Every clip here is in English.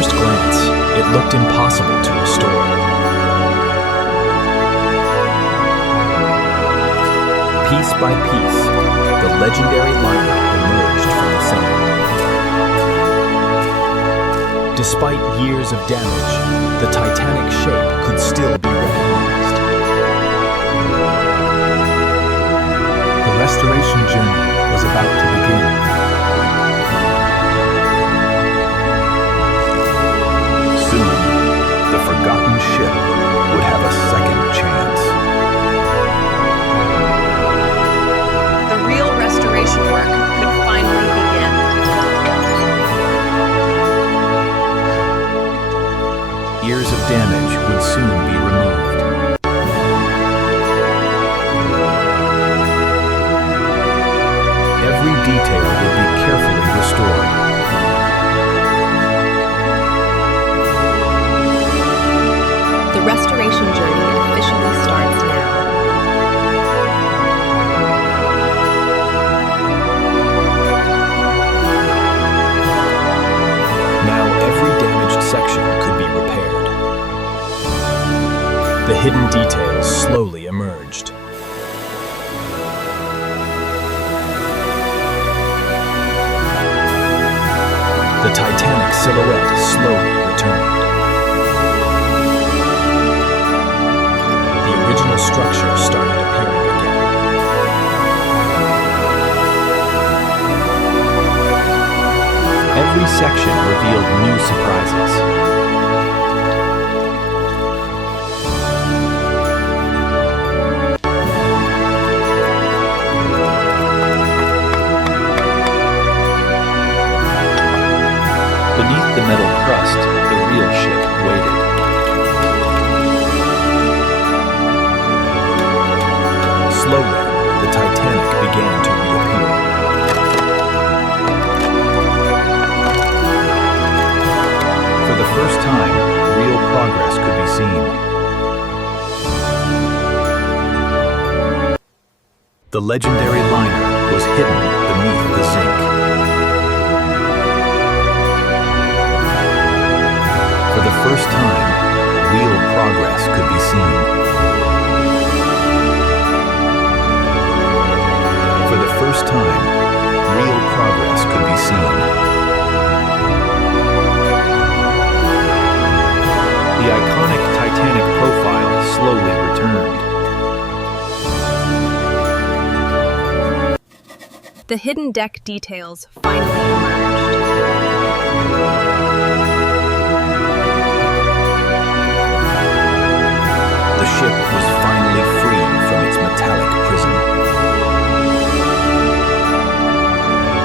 first glance, it looked impossible to restore. Piece by piece, the legendary liner emerged from the center. Despite years of damage, the Titanic shape could still be recognized. The restoration journey was about to begin. Soon, the forgotten ship would have a second chance. The real restoration work could finally begin. Years of damage would soon be removed. Every detail would be carefully restored. The restoration journey officially starts now. Now every damaged section could be repaired. The hidden details slowly emerged. The Titanic silhouette slowly returned. The original structure started appearing again. Every section revealed new surprises. Beneath the metal crust, the real ship waited. Slowly, the Titanic began to reappear. For the first time, real progress could be seen. The legendary liner was hidden beneath the zinc. For the first time, real progress could be seen. For the first time, real progress could be seen. The iconic Titanic profile slowly returned. The hidden deck details finally emerged. The ship was finally free from its metallic prison.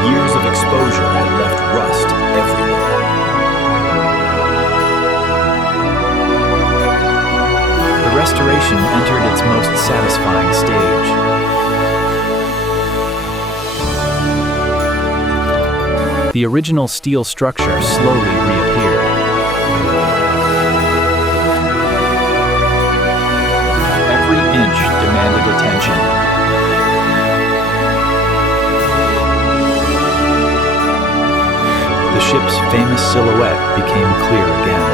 Years of exposure had left rust everywhere. The restoration entered its most satisfying stage. The original steel structure slowly reappeared. Every inch demanded attention. The ship's famous silhouette became clear again.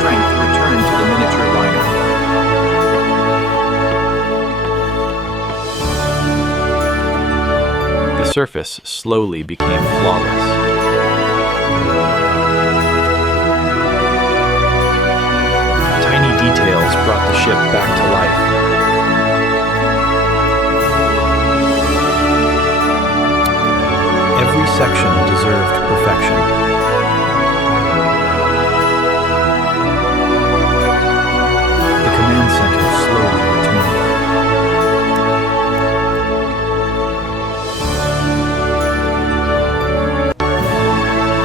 Strength returned to the miniature liner. The surface slowly became flawless. Tiny details brought the ship back to life. Every section deserved perfection. The command center slowly returned.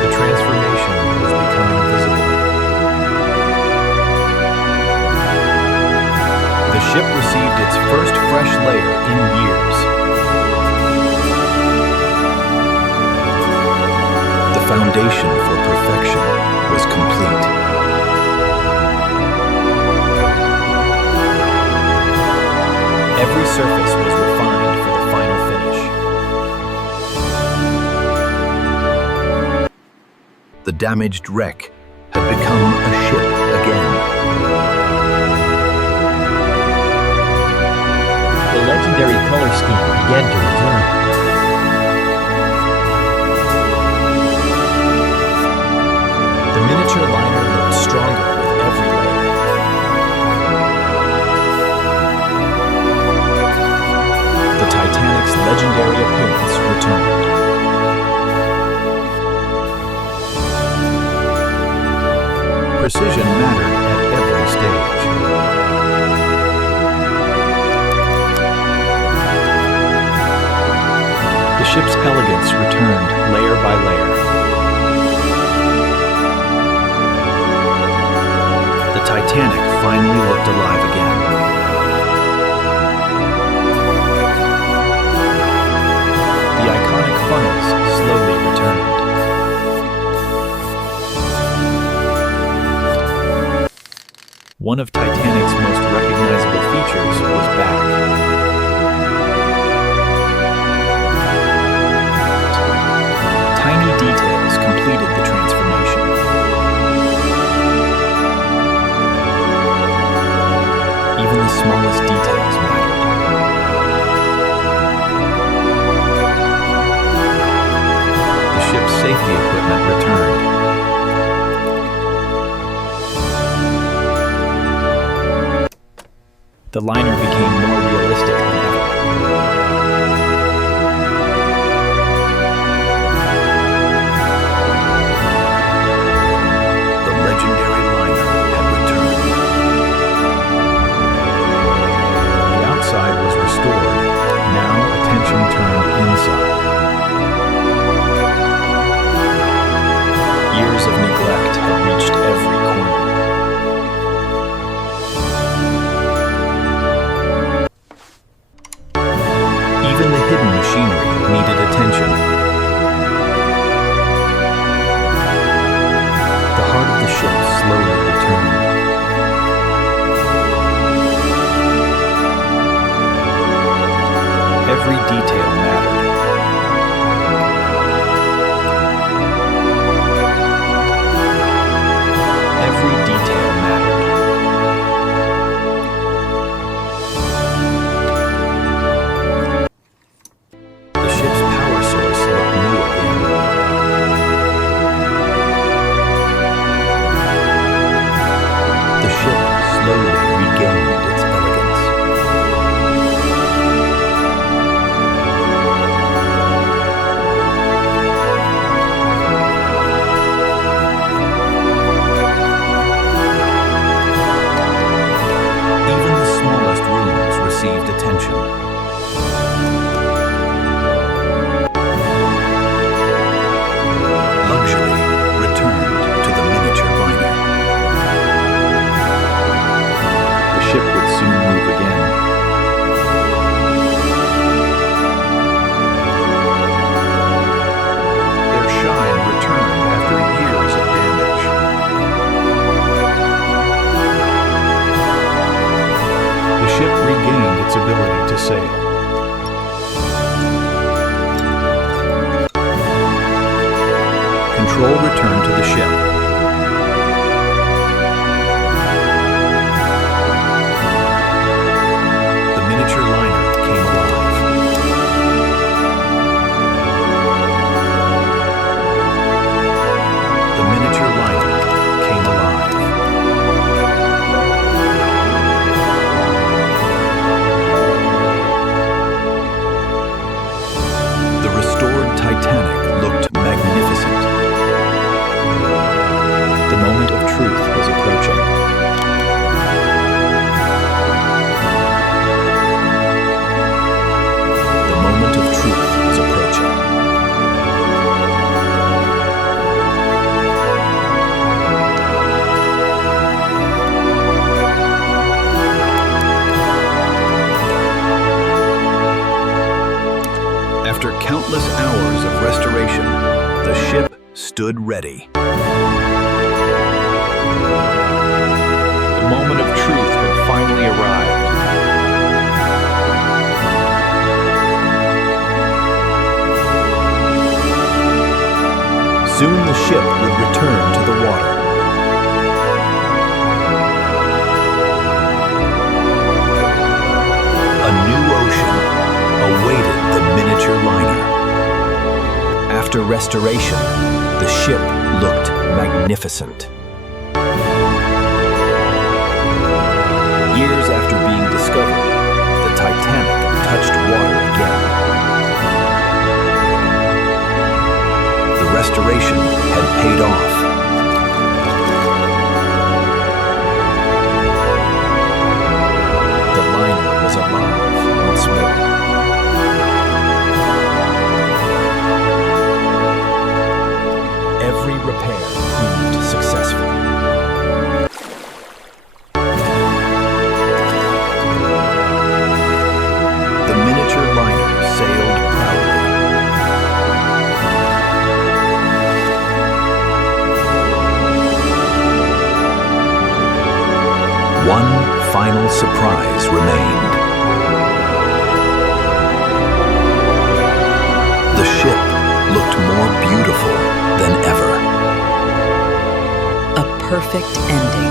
The transformation was becoming visible. The ship received its first fresh layer in years. The foundation for perfection was complete. Every surface was refined for the final finish. The damaged wreck had become a ship again. The legendary color scheme began to return. The miniature liner looked stronger with every layer. The Titanic's legendary appearance returned. Precision mattered at every stage. The ship's elegance returned layer by layer. The Titanic finally looked alive again. The iconic funnels slowly returned. One of Titanic's most recognizable features was back. Tiny details completed the transformation. Even the smallest details mattered. The ship's safety equipment returned. The liner became more realistic than ever. The legendary liner had returned. The outside was restored. Now attention turned inside. Years of neglect had reached every corner. Even the hidden machinery needed attention. The heart of the ship slowly returned. Every detail mattered. Every detail mattered. The ship's power source looked new again. The ship slowly regained its elegance. Even the smallest rooms received attention. Luxury returned to the miniature liner. The ship would soon move again. Their shine returned after years of damage. The ship regained its ability to sail. Control returned to the ship. The miniature liner came alive. The miniature liner came alive. The restored Titanic looked magnificent. The moment of truth was approaching. The moment of truth was approaching. After countless hours of restoration, the ship stood ready. The moment of truth had finally arrived. Soon the ship would return to the water. A new ocean awaited the miniature liner. After restoration, the ship looked magnificent. Years after being discovered, the Titanic touched water again. The restoration had paid off. The liner was alive once more. Every repair proved successful. The miniature liner sailed proudly. One final surprise remained. The ship looked more beautiful than ever. A perfect ending.